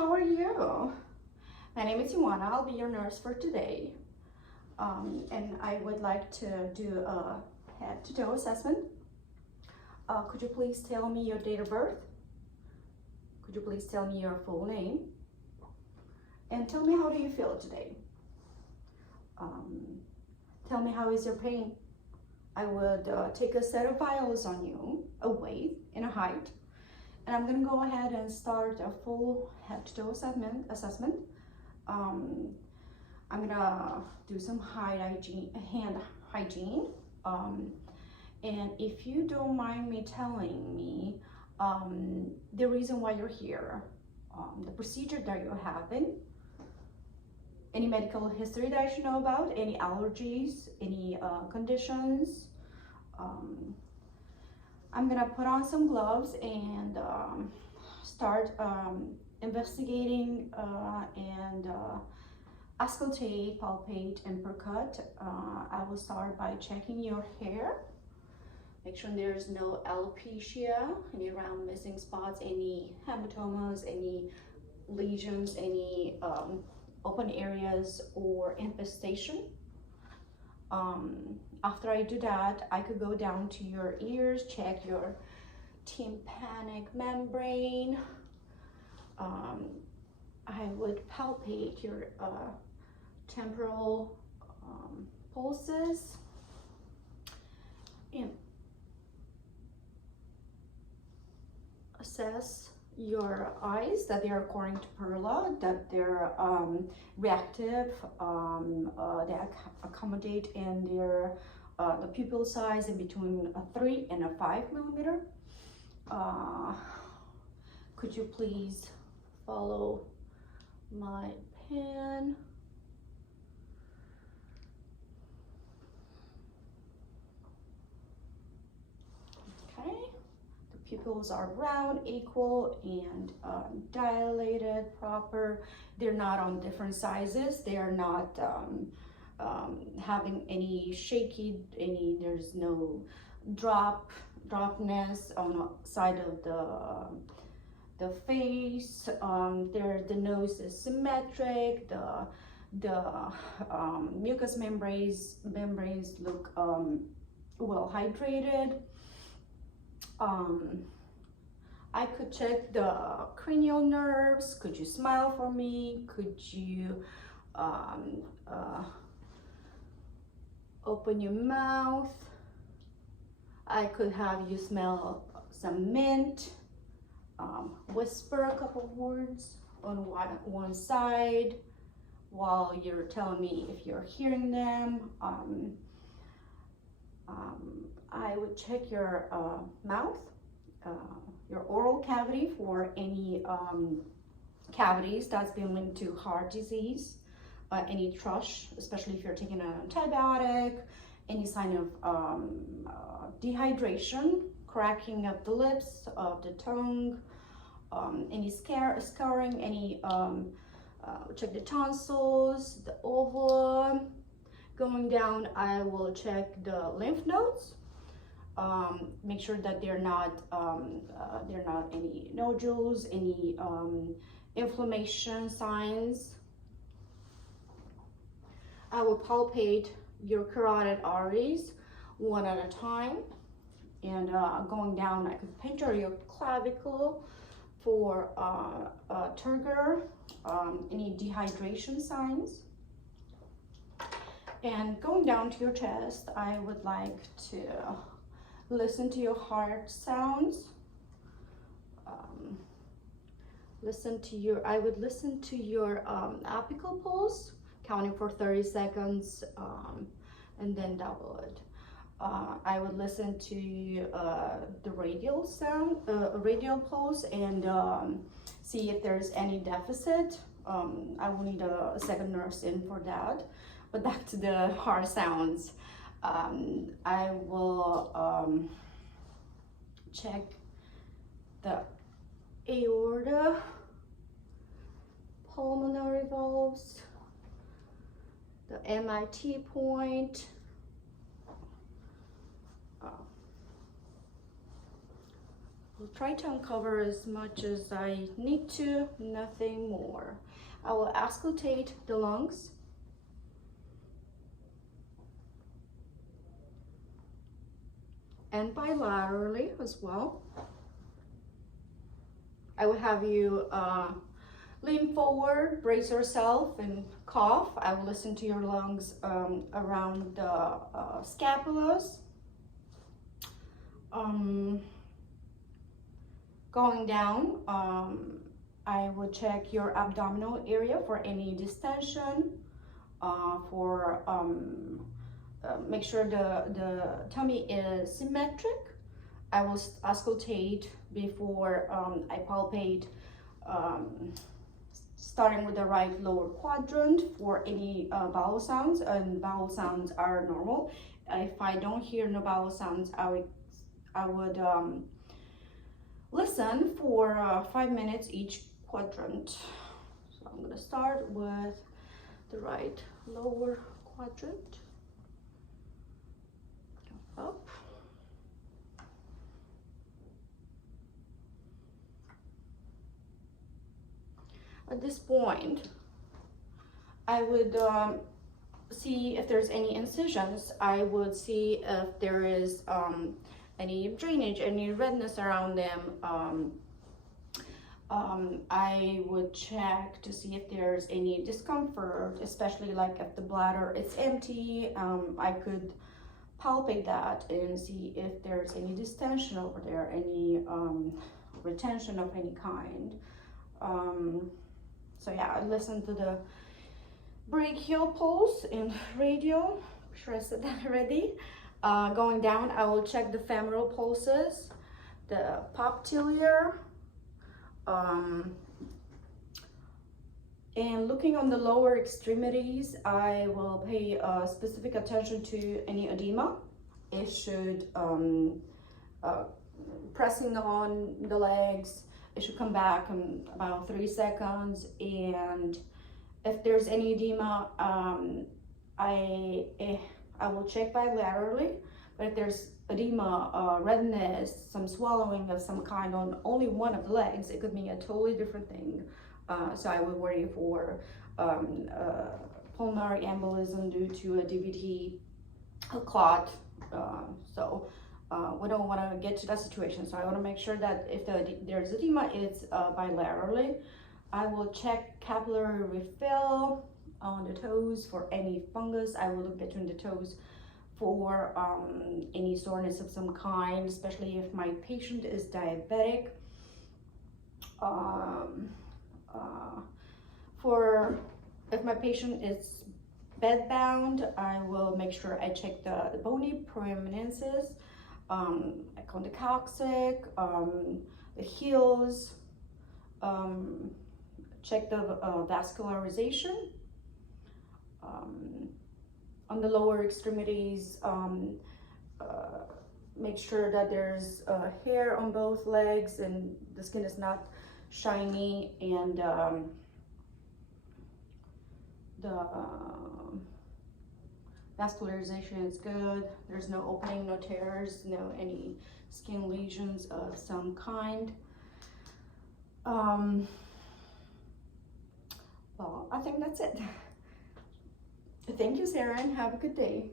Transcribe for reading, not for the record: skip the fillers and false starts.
how are you? My name is Ioana. I'll be your nurse for today. And I would like to do a head-to-toe assessment. Could you please tell me your date of birth? Could you please tell me your full name? And tell me, how do you feel today? Tell me, how is your pain? I would take a set of vitals on you, a weight and a height. And I'm gonna go ahead and start a full head-to-toe assessment. I'm gonna do some hand hygiene. And if you don't mind me telling me the reason why you're here, the procedure that you're having, any medical history that I should know about, any allergies, any conditions. I'm gonna put on some gloves and start investigating and auscultate, palpate, and percut. I will start by checking your hair. Make sure there's no alopecia, any round missing spots, any hematomas, any lesions, any open areas or infestation. After I do that, I could go down to your ears, check your tympanic membrane. I would palpate your temporal pulses and assess your eyes, that they are according to Perla, that they're reactive, they accommodate in their the pupil size in between a 3 and a 5 millimeter. Could you please follow my pen? Okay. Pupils are round, equal, and dilated, proper. They're not on different sizes. They are not having any shaky, there's no dropness on the side of the face. The nose is symmetric. The mucous membranes look well hydrated. I could check the cranial nerves. Could you smile for me? Could you open your mouth? I could have you smell some mint. Whisper a couple words on one side while you're telling me if you're hearing them. I would check your mouth, your oral cavity for any cavities that's been linked to heart disease, any thrush, especially if you're taking an antibiotic, any sign of dehydration, cracking of the lips, of the tongue, any scarring, any check the tonsils, the ova. Going down, I will check the lymph nodes. Make sure that they're not any nodules, any inflammation signs. I will palpate your carotid arteries one at a time, and going down, I could pinch your clavicle for turgor, any dehydration signs. And going down to your chest, I would like to listen to your heart sounds. I would listen to your apical pulse, counting for 30 seconds, and then double it. I would listen to the radial sound, radial pulse, and see if there's any deficit. I will need a second nurse in for that. But back to the heart sounds. I will check the aorta, pulmonary valves, the MIT point, I'll try to uncover as much as I need to, nothing more. I will auscultate the lungs. And bilaterally as well. I will have you lean forward, brace yourself, and cough. I will listen to your lungs around the scapulas. Going down, I will check your abdominal area for any distension, make sure the tummy is symmetric. I will auscultate before I palpate, starting with the right lower quadrant for any vowel sounds, and vowel sounds are normal. If I don't hear no vowel sounds, I would listen for 5 minutes each quadrant. So I'm going to start with the right lower quadrant. Up. At this point, I would see if there's any incisions. I would see if there is any drainage, any redness around them. I would check to see if there's any discomfort, especially like if the bladder is empty. I could palpate that and see if there's any distension over there, any retention of any kind. So yeah, I listen to the brachial pulse and radial. I'm sure I said that already. Going down, I will check the femoral pulses, the popliteal, and looking on the lower extremities, I will pay specific attention to any edema. It should, pressing on the legs, it should come back in about 3 seconds. And if there's any edema, I will check bilaterally. But if there's edema, redness, some swallowing of some kind on only one of the legs, it could mean a totally different thing. So I would worry for pulmonary embolism due to a DVT, a clot. We don't want to get to that situation. So I want to make sure that if there's edema, it's bilaterally. I will check capillary refill on the toes for any fungus. I will look between the toes for any soreness of some kind, especially if my patient is diabetic. If my patient is bedbound, I will make sure I check the bony prominences, condycoccyx, the heels, check the vascularization. On the lower extremities, make sure that there's hair on both legs and the skin is not shiny, and the vascularization is good. There's no opening, no tears, no any skin lesions of some kind. Well, I think that's it. Thank you, Sarah, and have a good day.